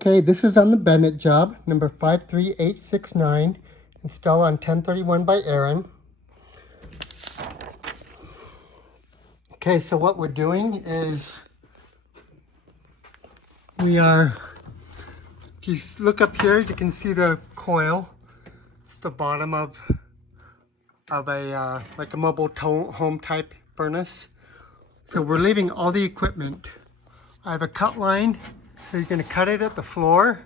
Okay, this is on the Bennett job, number 53869, installed on 1031 by Aaron. Okay, so what we're doing is if you look up here, you can see the coil. It's the bottom of a like a mobile home type furnace. So we're leaving all the equipment. I have a cut line, so you're going to cut it at the floor.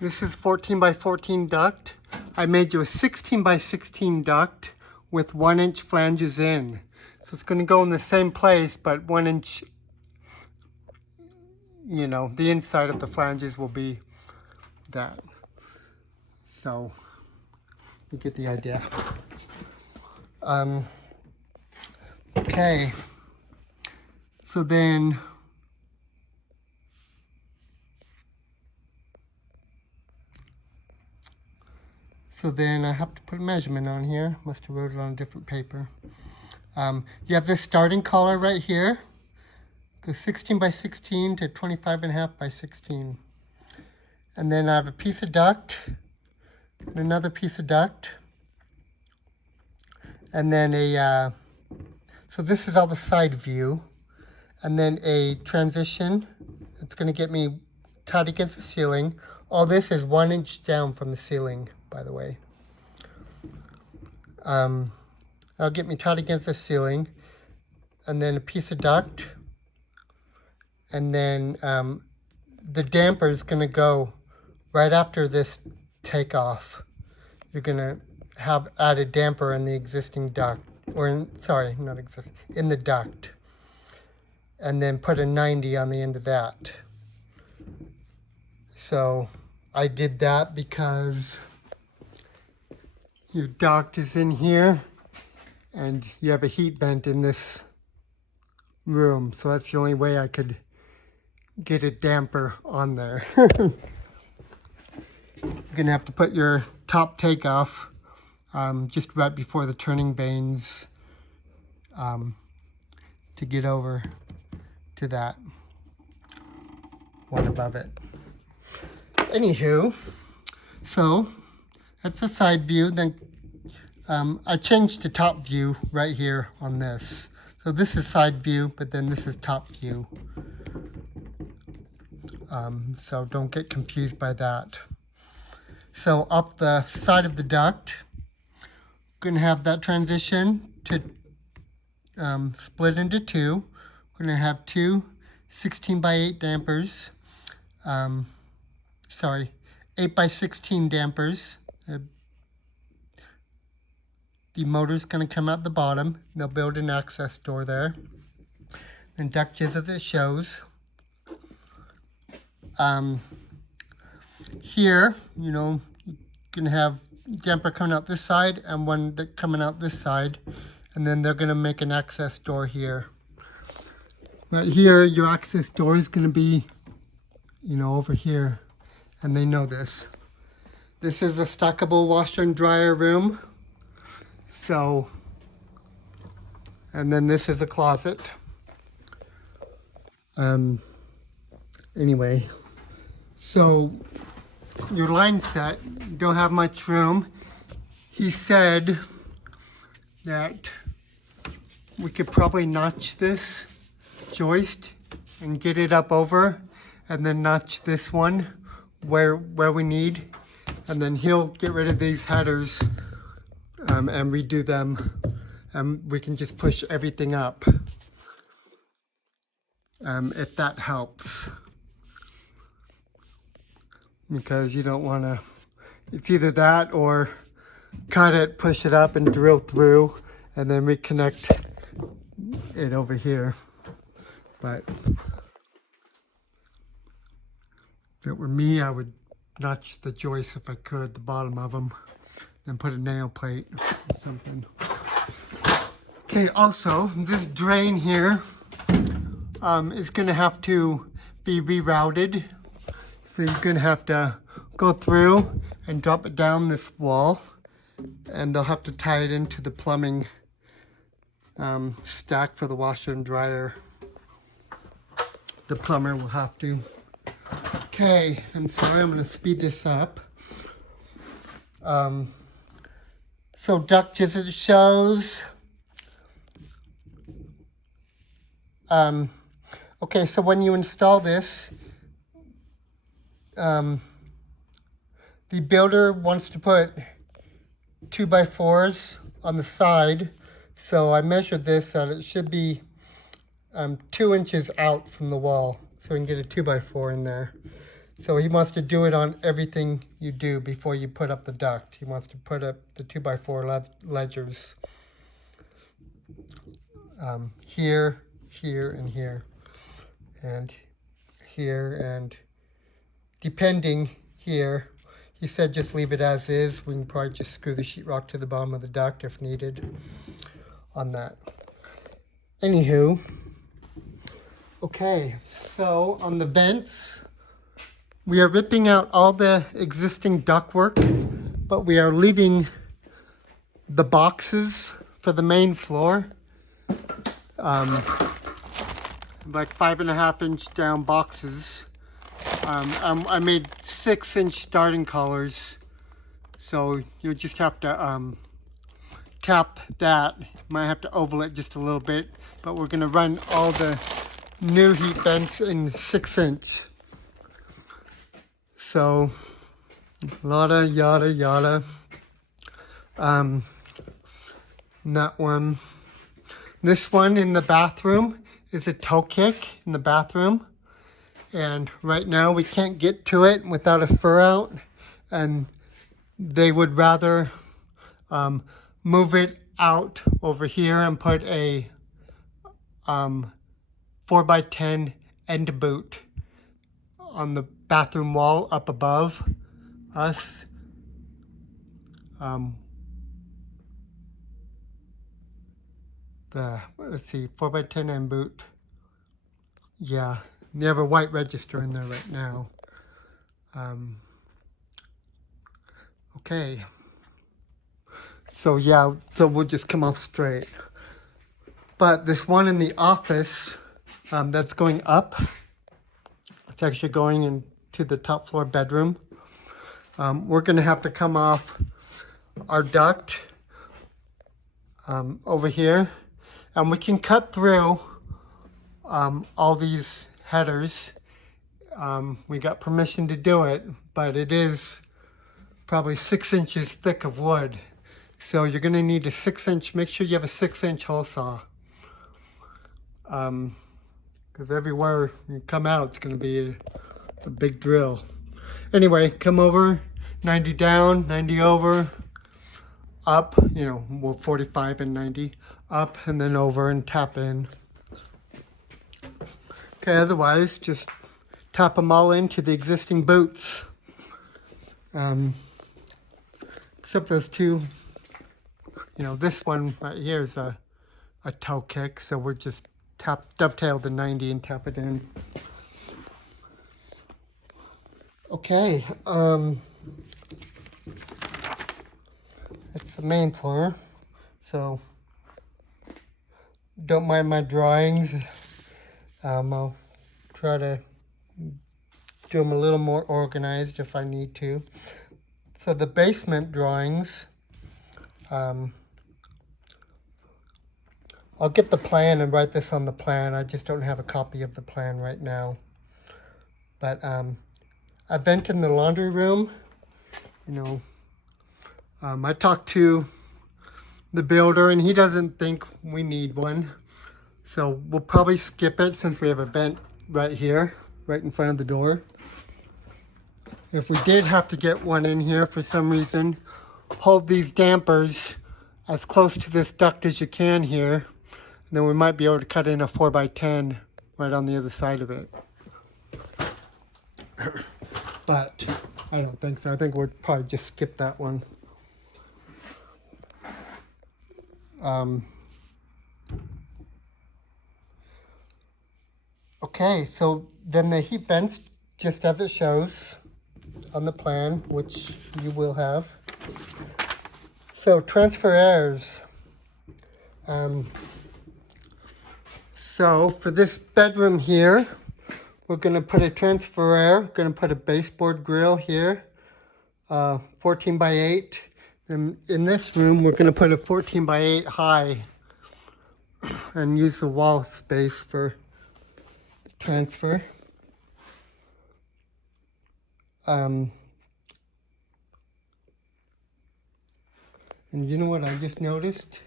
This is 14 by 14 duct. I made you a 16 by 16 duct with 1-inch flanges in. So it's going to go in the same place, but 1 inch, you know, the inside of the flanges will be that. So you get the idea. Okay. So then I have to put a measurement on here. Must have wrote it on a different paper. You have this starting collar right here. Goes 16 by 16 to 25.5 by 16. And then I have a piece of duct, and another piece of duct. And then so this is all the side view. And then a transition. It's going to get me tied against the ceiling. All this is 1 inch down from the ceiling, by the way. That'll get me tied against the ceiling. And then a piece of duct. And then the damper is going to go right after this takeoff. You're going to have added damper in the existing duct. In the duct. And then put a 90 on the end of that. So I did that because your duct is in here and you have a heat vent in this room. So that's the only way I could get a damper on there. You're gonna have to put your top takeoff just right before the turning vanes to get over to that one above it. Anywho, so that's the side view. Then I changed the top view right here on this. So this is side view, but then this is top view. So don't get confused by that. So up the side of the duct, we're gonna have that transition to split into two. We're gonna have two 16 by 8 dampers. 8 by 16 dampers. The motor's going to come out the bottom. They'll build an access door there. And duct just as it shows. Here, you know, you're going to have damper coming out this side and one that coming out this side. And then they're going to make an access door here. Right here, your access door is going to be, you know, over here. And they know this. This is a stackable washer and dryer room. So, and then this is a closet. Anyway, so your line set, you don't have much room. He said that we could probably notch this joist and get it up over, and then notch this one where we need, and then he'll get rid of these headers and redo them, and we can just push everything up, if that helps, because you don't want to, it's either that or cut it, push it up and drill through and then reconnect it over here. But if it were me, I would notch the joists if I could, the bottom of them, and put a nail plate or something. Okay, also, this drain here is going to have to be rerouted. So you're going to have to go through and drop it down this wall, and they'll have to tie it into the plumbing stack for the washer and dryer. The plumber will have to. Okay, I'm sorry, I'm going to speed this up. So duct just as it shows. Okay, so when you install this, the builder wants to put 2x4s on the side. So I measured this and it should be 2 inches out from the wall. So we can get a 2x4 in there. So he wants to do it on everything you do before you put up the duct. He wants to put up the 2x4 ledgers. Here, here, and here. And here, and depending here, he said just leave it as is. We can probably just screw the sheetrock to the bottom of the duct if needed on that. Anywho, okay, so on the vents, we are ripping out all the existing ductwork, but we are leaving the boxes for the main floor. Like 5.5-inch down boxes. I made 6-inch starting collars, so you just have to tap that. Might have to oval it just a little bit, but we're going to run all the new heat vents in 6-inch. So, yada yada yada. That one. This one in the bathroom is a toe kick in the bathroom. And right now we can't get to it without a fur out. And they would rather move it out over here and put a 4x10 end boot on the bathroom wall up above us. Let's see, 4x10 end boot. Yeah, they have a white register in there right now. Okay. So yeah, so we'll just come off straight. But this one in the office, that's going up. It's actually going into the top floor bedroom. We're going to have to come off our duct over here. And we can cut through all these headers. We got permission to do it, but it is probably 6 inches thick of wood. So you're going to need a 6-inch, make sure you have a 6-inch hole saw. Because everywhere you come out, it's going to be a big drill. Anyway, come over, 90 down, 90 over, up, well, 45 and 90, up and then over and tap in. Okay, otherwise, just tap them all into the existing boots. Except those two, this one right here is a toe kick, so we're just dovetail the 90 and tap it in. Okay, it's the main floor, so don't mind my drawings. I'll try to do them a little more organized if I need to. So the basement drawings, I'll get the plan and write this on the plan. I just don't have a copy of the plan right now. But a vent in the laundry room, I talked to the builder and he doesn't think we need one. So we'll probably skip it since we have a vent right here, right in front of the door. If we did have to get one in here for some reason, hold these dampers as close to this duct as you can here. And then we might be able to cut in a 4x10 right on the other side of it. But I don't think so. I think we'll probably just skip that one. Okay, so then the heat vents, just as it shows on the plan, which you will have. So transfer airs. So for this bedroom here, we're going to put a transfer. We're going to put a baseboard grill here, 14 by 8. And in this room, we're going to put a 14 by 8 high and use the wall space for the transfer. And you know what I just noticed?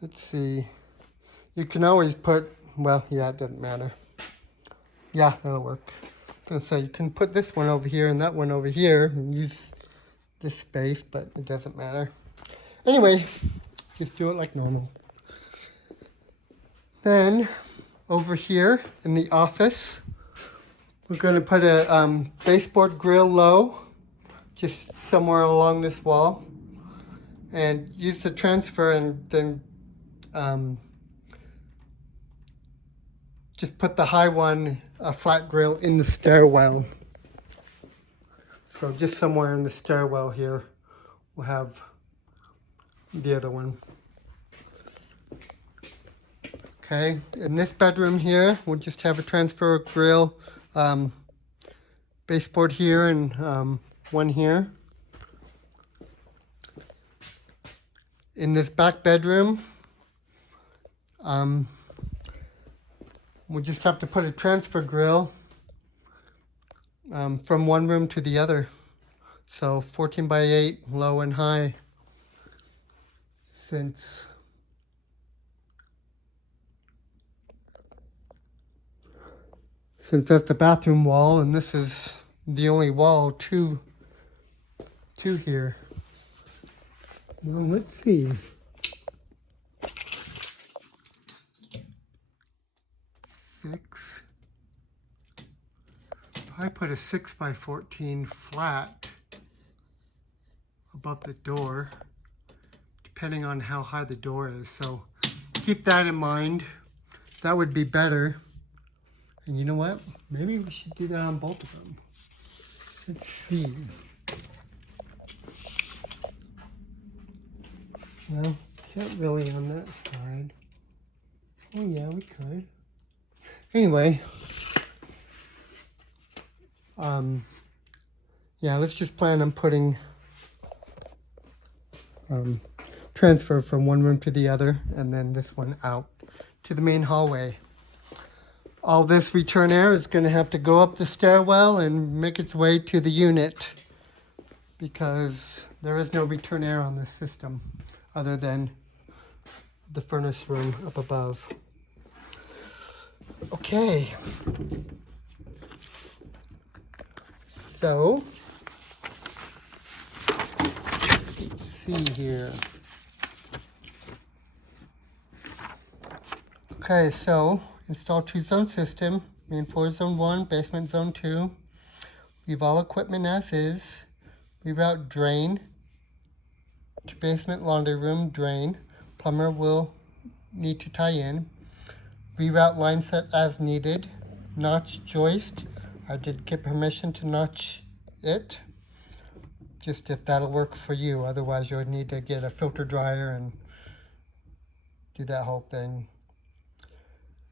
Let's see. You can always put, well, yeah, it doesn't matter. Yeah, that'll work. I was gonna say you can put this one over here and that one over here and use this space, but it doesn't matter. Anyway, just do it like normal. Then over here in the office, we're going to put a baseboard grill low, just somewhere along this wall, and use the transfer and then just put the high one, a flat grill, in the stairwell. So just somewhere in the stairwell here, we'll have the other one. Okay, in this bedroom here, we'll just have a transfer grill, baseboard here and one here. In this back bedroom, we'll just have to put a transfer grill from one room to the other. So 14 by 8, low and high, since that's the bathroom wall, and this is the only wall to here. Well, let's see. 6. I put a 6 by 14 flat above the door, depending on how high the door is. So keep that in mind. That would be better. And you know what? Maybe we should do that on both of them. Let's see. Well, can't really on that side. Oh yeah, we could. Anyway. Yeah, let's just plan on putting transfer from one room to the other, and then this one out to the main hallway. All this return air is going to have to go up the stairwell and make its way to the unit, because there is no return air on this system other than the furnace room up above. Okay. So, let's see here. Okay, so install 2-zone system, main floor zone 1, basement zone 2. Leave all equipment as is. Reroute drain to basement laundry room drain. Plumber will need to tie in. Reroute line set as needed. Notch joist. I did get permission to notch it, just if that'll work for you. Otherwise, you'll need to get a filter dryer and do that whole thing.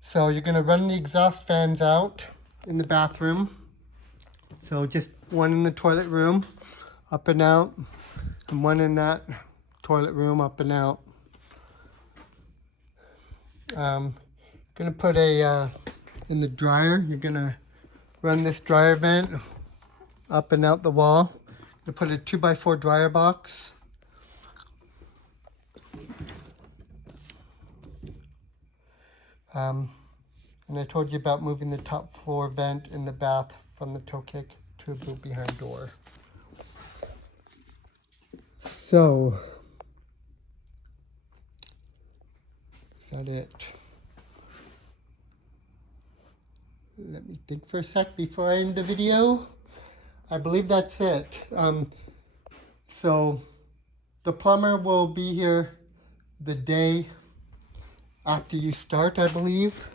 So you're going to run the exhaust fans out in the bathroom. So just one in the toilet room, up and out, and one in that toilet room, up and out. Going to put a, in the dryer, you're going to run this dryer vent up and out the wall. You put a 2x4 dryer box. And I told you about moving the top floor vent in the bath from the toe kick to a boot behind door. So, is that it? Let me think for a sec before I end the video. I believe that's it. So the plumber will be here the day after you start, I believe.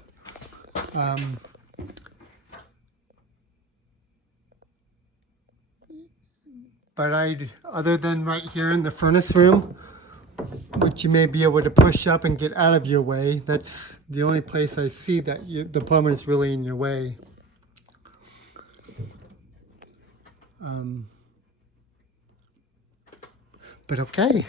But other than right here in the furnace room, which you may be able to push up and get out of your way. That's the only place I see that the plumber's really in your way. But okay,